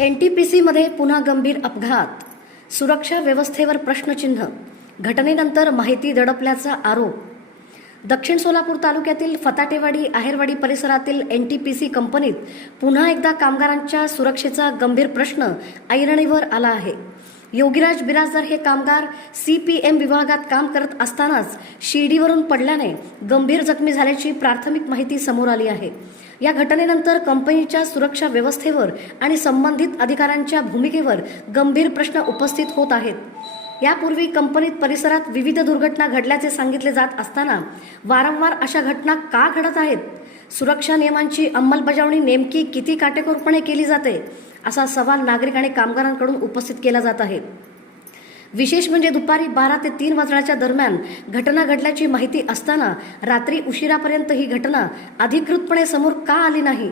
NTPCमध्ये पुन्हा गंभीर अपघात, सुरक्षा व्यवस्थेवर प्रश्नचिन्ह, घटनेनंतर माहिती दडपल्याचा आरोप. दक्षिण सोलापूर तालुक्यातील फताटेवाडी आहेरवाडी परिसरातील NTPC कंपनीत पुन्हा एकदा कामगारांच्या सुरक्षेचा गंभीर प्रश्न ऐरणीवर आला आहे. योगीराज बिराजदार हे कामगार CPM विभागात काम करत असतानाच शिडीवरून पडल्याने गंभीर जखमी झाल्याची प्राथमिक माहिती समोर आली आहे. या घटनेनंतर कंपनीच्या सुरक्षा व्यवस्थेवर आणि संबंधित अधिकाऱ्यांच्या भूमिकेवर गंभीर प्रश्न उपस्थित होत आहेत. यापूर्वी कंपनीत परिसरात विविध दुर्घटना घडल्याचे सांगितले जात असताना वारंवार अशा घटना का घडत आहेत? सुरक्षा नियमांची अंमलबजावणी नेमकी किती काटेकोरपणे केली जाते, असा सवाल नागरिक आणि कामगारांकडून उपस्थित केला जात आहे. विशेष म्हणजे दुपारी 12 ते 3 वाजण्याच्या दरम्यान घटना घडल्याची माहिती असताना रात्री उशिरापर्यंत ही घटना अधिकृतपणे समोर का आली नाही?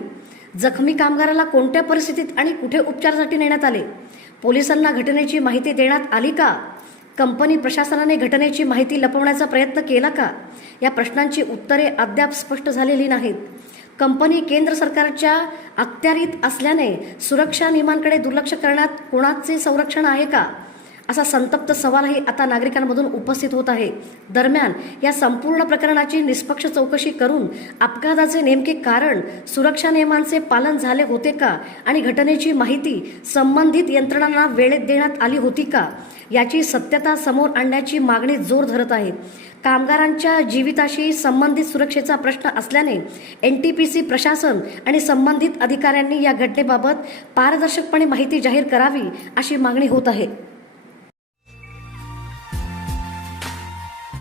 जखमी कामगाराला कोणत्या परिस्थितीत आणि कुठे उपचारासाठी नेण्यात आले? पोलिसांना घटनेची माहिती देण्यात आली का? कंपनी प्रशासनाने घटनेची माहिती लपवण्याचा प्रयत्न केला का? या प्रश्नांची उत्तरे अद्याप स्पष्ट झालेली नाहीत. कंपनी केंद्र सरकारच्या अखत्यारीत असल्याने सुरक्षा नियमांकडे दुर्लक्ष करण्यात कोणाचे संरक्षण आहे का, असा संतप्त सवालही आता नागरिकांमधून उपस्थित होत आहे. दरम्यान या संपूर्ण प्रकरणाची निष्पक्ष चौकशी करून अपघाताचे नेमके कारण, सुरक्षा नियमांचे पालन झाले होते का आणि घटनेची माहिती संबंधित यंत्रणांना वेळेत देण्यात आली होती का, याची सत्यता समोर आणण्याची मागणी जोर धरत आहे. कामगारांच्या जीविताशी संबंधित सुरक्षेचा प्रश्न असल्याने NTPC प्रशासन आणि संबंधित अधिकाऱ्यांनी या घटनेबाबत पारदर्शकपणे माहिती जाहीर करावी, अशी मागणी होत आहे.